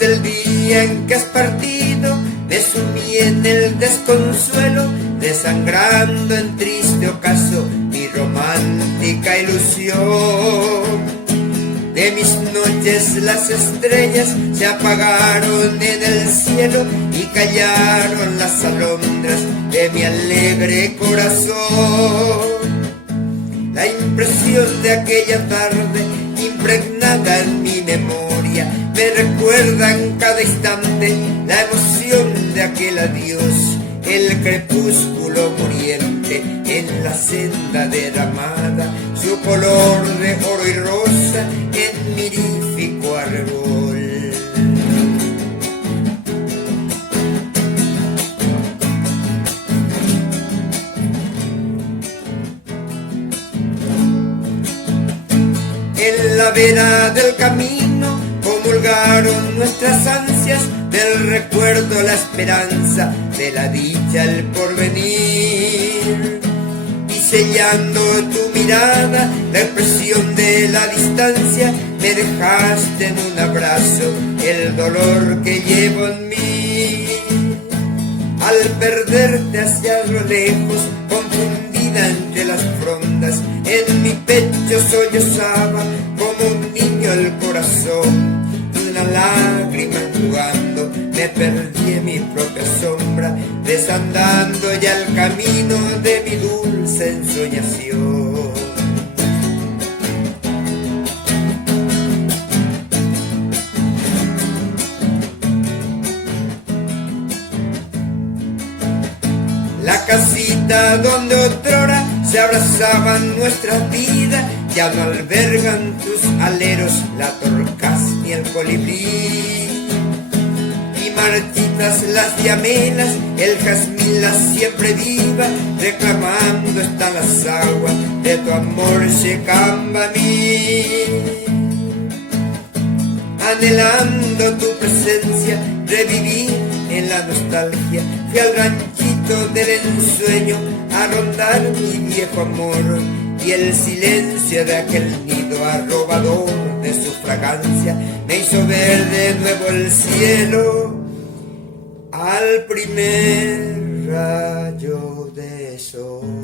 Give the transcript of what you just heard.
Desde el día en que has partido, me sumí en el desconsuelo, desangrando en triste ocaso mi romántica ilusión. De mis noches las estrellas se apagaron en el cielo y callaron las alondras de mi alegre corazón. La impresión de aquella tarde, impregnada en mi memoria, me recuerda en cada instante la emoción de aquel adiós, el crepúsculo muriente en la senda derramada, su color de oro y rosa en mirífico árbol. En la vera del camino comulgaron nuestras ansias, del recuerdo la esperanza, de la dicha el porvenir. Y sellando tu mirada, la expresión de la distancia, me dejaste en un abrazo el dolor que llevo en mí. Al perderte hacia lo lejos, confundida entre las frondas, en mi pecho sollozaba como un niño el corazón. Una lágrima jugando, me perdí en mi propia sombra, desandando ya el camino de mi dulce ensoñación. La casita donde otrora se abrazaban nuestras vidas, ya no albergan tus aleros la torcaz ni el colibrí. Y marchitas las diamelas, el jazmín la siempre viva, reclamando están las aguas de tu amor llegando a mí. Anhelando tu presencia, reviví en la nostalgia, fui al ranchito del ensueño a rondar mi viejo amor, y el silencio de aquel nido arrobador de su fragancia me hizo ver de nuevo el cielo al primer rayo de sol.